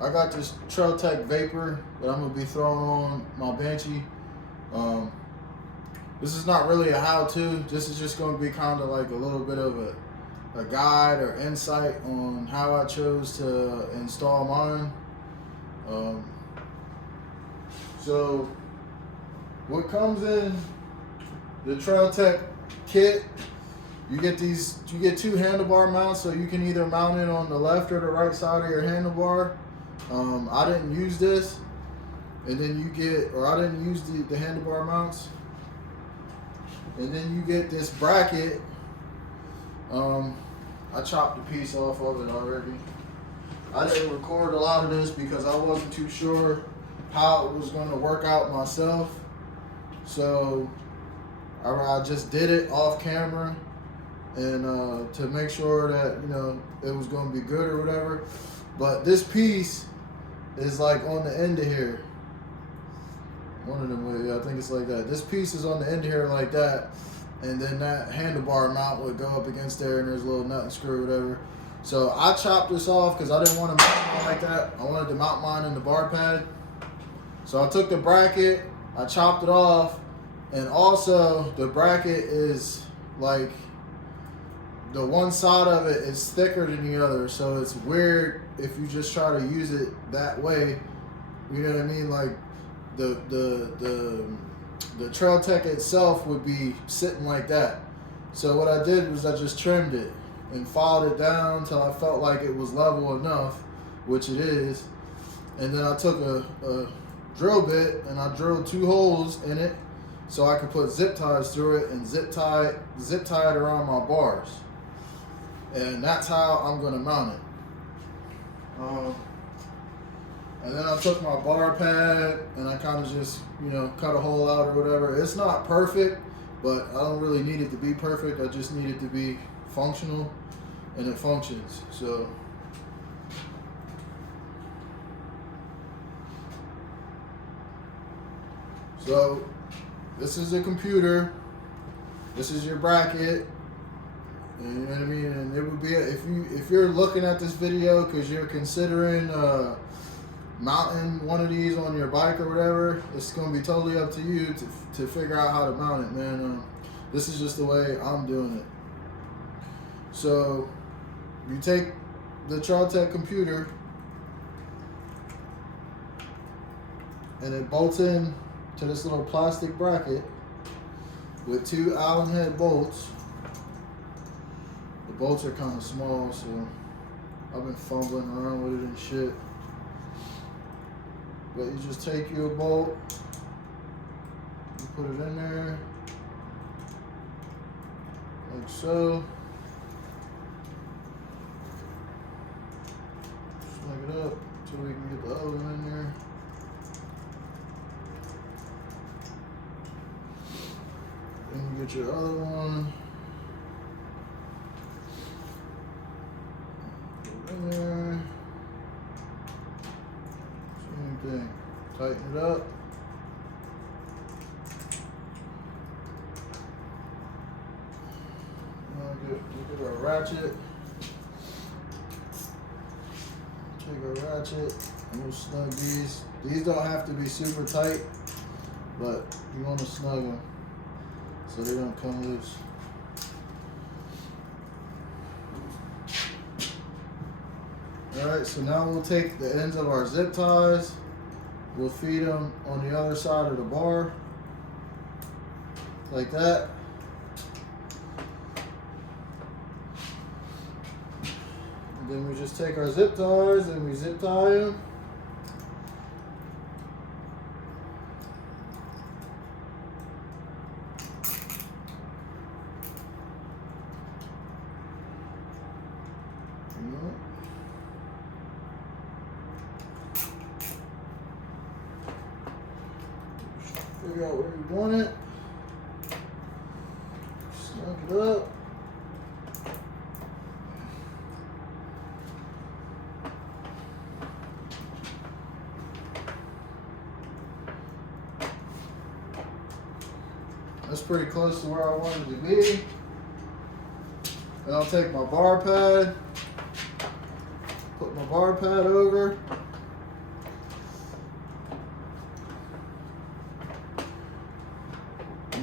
I got this Trail Tech Vapor that I'm gonna be throwing on my Banshee. This is not really a how-to. This is just gonna be kind of like a little bit of a guide or insight on how I chose to install mine. So what comes in the Trail Tech kit, you get two handlebar mounts, so you can either mount it on the left or the right side of your handlebar. I didn't use this, and then I didn't use the handlebar mounts, and then you get this bracket. I chopped a piece off of it already. I didn't record a lot of this because I wasn't too sure how it was going to work out myself, so I just did it off camera, and to make sure that it was going to be good or whatever. But this piece is like on the end of here. One of them, I think it's like that. This piece is on the end of here like that, and then that handlebar mount would go up against there, and there's a little nut and screw or whatever. So I chopped this off because I didn't want to mount mine like that. I wanted to mount mine in the bar pad. So I took the bracket, I chopped it off, and also the bracket is like, the one side of it is thicker than the other, so it's weird if you just try to use it that way. You know what I mean? Like the Trail Tech itself would be sitting like that. So what I did was I just trimmed it and filed it down until I felt like it was level enough, which it is. And then I took a drill bit and I drilled 2 holes in it so I could put zip ties through it and zip tie it around my bars. And that's how I'm gonna mount it. And then I took my bar pad and I kind of just, cut a hole out or whatever. It's not perfect, but I don't really need it to be perfect. I just need it to be functional, and it functions. So this is a computer. This is your bracket. You know what I mean? And it would be, if you're looking at this video because you're considering mounting one of these on your bike or whatever, it's going to be totally up to you to figure out how to mount it, man. This is just the way I'm doing it. So you take the Trail Tech computer and it bolts in to this little plastic bracket with 2 Allen head bolts. The bolts are kind of small, so I've been fumbling around with it and shit. But you just take your bolt, you put it in there, like so. Snug it up until we can get the other one in there. Then you get your other one. Put it in there. Same thing. Tighten it up. Get our ratchet. Take our ratchet and we'll snug these. These don't have to be super tight, but you want to snug them so they don't come loose. Alright, so now we'll take the ends of our zip ties, we'll feed them on the other side of the bar, like that. And then we just take our zip ties and we zip tie them. Figure out where you want it. Snug it up. That's pretty close to where I wanted to be. And I'll take my bar pad, put my bar pad over,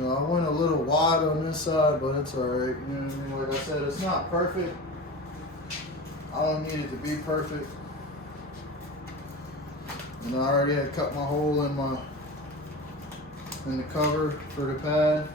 know, I went a little wide on this side, but it's alright. You know what I mean? Like I said, it's not perfect. I don't need it to be perfect. And I already had cut my hole in the cover for the pad.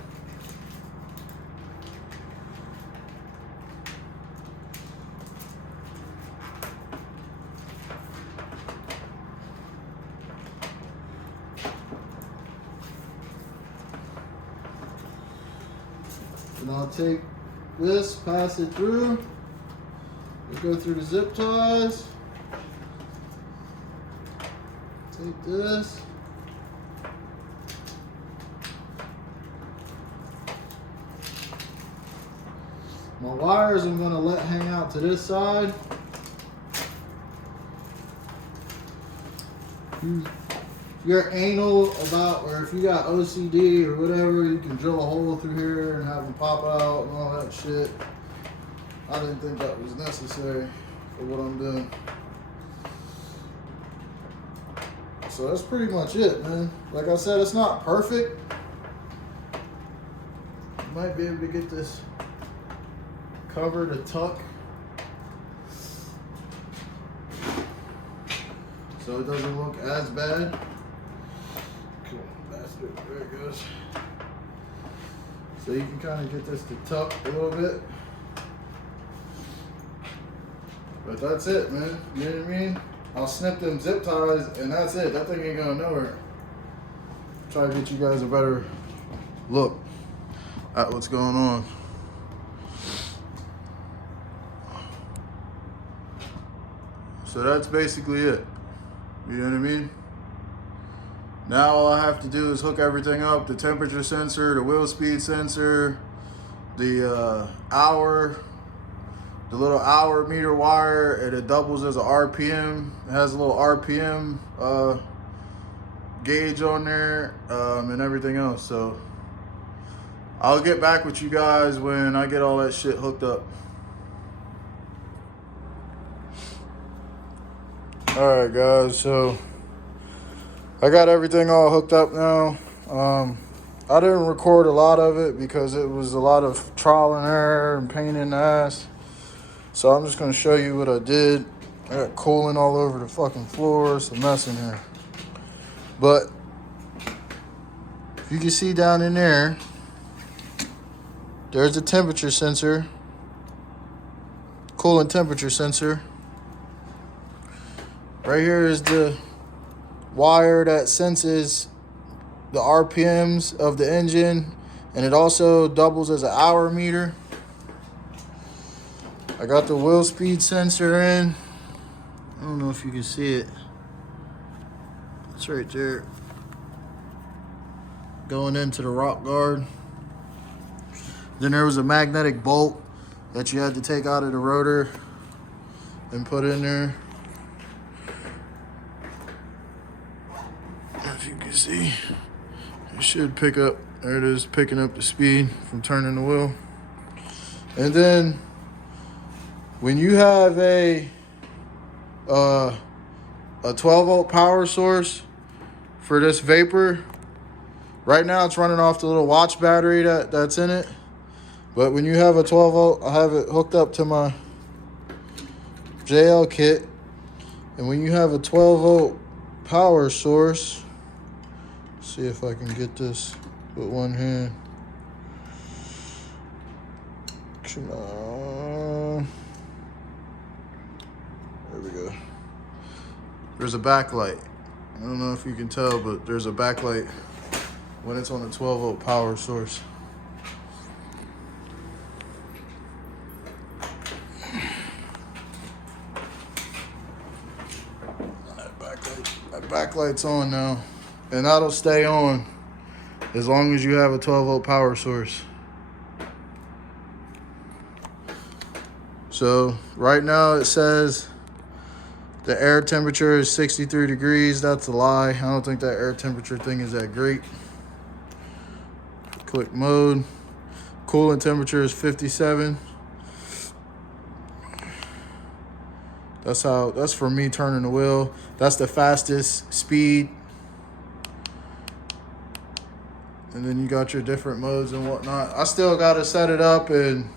And I'll take this, pass it through. We go through the zip ties. Take this. My wires I'm gonna let hang out to this side. If you're anal about, or if you got OCD or whatever, you can drill a hole through here and have them pop out and all that shit. I didn't think that was necessary for what I'm doing. So that's pretty much it, man. Like I said, it's not perfect. Might be able to get this cover to tuck so it doesn't look as bad. Cool, bastard. There it goes. So you can kind of get this to tuck a little bit. But that's it, man. You know what I mean? I'll snip them zip ties and that's it. That thing ain't going nowhere. Try to get you guys a better look at what's going on. So that's basically it. You know what I mean? Now all I have to do is hook everything up. The temperature sensor, the wheel speed sensor, the the little hour meter wire, and it doubles as a RPM. It has a little RPM gauge on there, and everything else. So I'll get back with you guys when I get all that shit hooked up. All right, guys, so I got everything all hooked up now. I didn't record a lot of it because it was a lot of trial and error and pain in the ass. So I'm just gonna show you what I did. I got coolant all over the fucking floor. It's a mess in here. But if you can see down in there, there's the temperature sensor, coolant temperature sensor. Right here is the wire that senses the RPMs of the engine, and it also doubles as an hour meter. I got the wheel speed sensor in. I don't know if you can see it. It's right there. Going into the rock guard. Then there was a magnetic bolt that you had to take out of the rotor and put in there. As you can see, it should pick up. There it is, picking up the speed from turning the wheel. And then when you have a 12-volt power source for this Vapor, right now it's running off the little watch battery that's in it. But when you have a 12-volt, I have it hooked up to my JL kit. And when you have a 12-volt power source, see if I can get this with one hand. Come on. There we go. There's a backlight. I don't know if you can tell, but there's a backlight when it's on a 12-volt power source. That backlight's on now. And that'll stay on as long as you have a 12-volt power source. So right now it says the air temperature is 63 degrees. That's a lie. I don't think that air temperature thing is that great. Click mode. Coolant temperature is 57. That's for me turning the wheel. That's the fastest speed. And then you got your different modes and whatnot. I still got to set it up and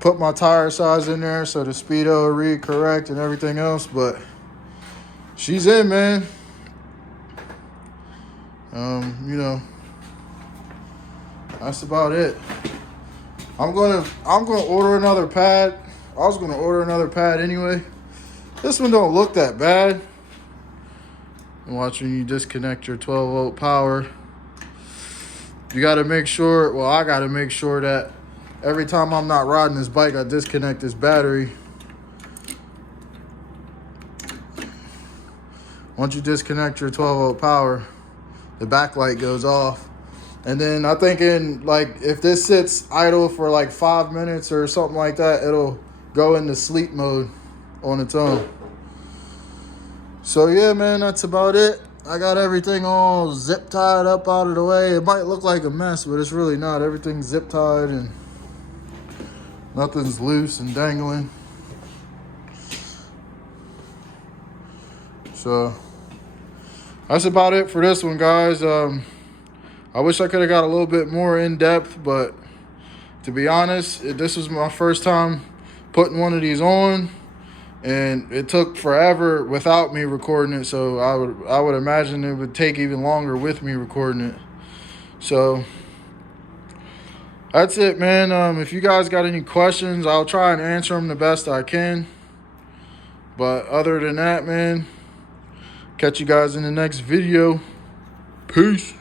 put my tire size in there so the speedo will read correct and everything else. But she's in, man. You know, that's about it. I'm gonna order another pad. I was gonna order another pad anyway. This one don't look that bad. And watching you disconnect your 12-volt power. You gotta make sure, well, I gotta make sure that every time I'm not riding this bike, I disconnect this battery. Once you disconnect your 12-volt power, the backlight goes off. And then I think if this sits idle for like 5 minutes or something like that, it'll go into sleep mode on its own. So yeah, man, that's about it. I got everything all zip tied up out of the way. It might look like a mess, but it's really not. Everything's zip tied and nothing's loose and dangling. So that's about it for this one, guys. I wish I could have got a little bit more in depth, but to be honest, this was my first time putting one of these on, and it took forever without me recording it. So I would imagine it would take even longer with me recording it. So that's it, man. If you guys got any questions, I'll try and answer them the best I can. But other than that, man, catch you guys in the next video. Peace.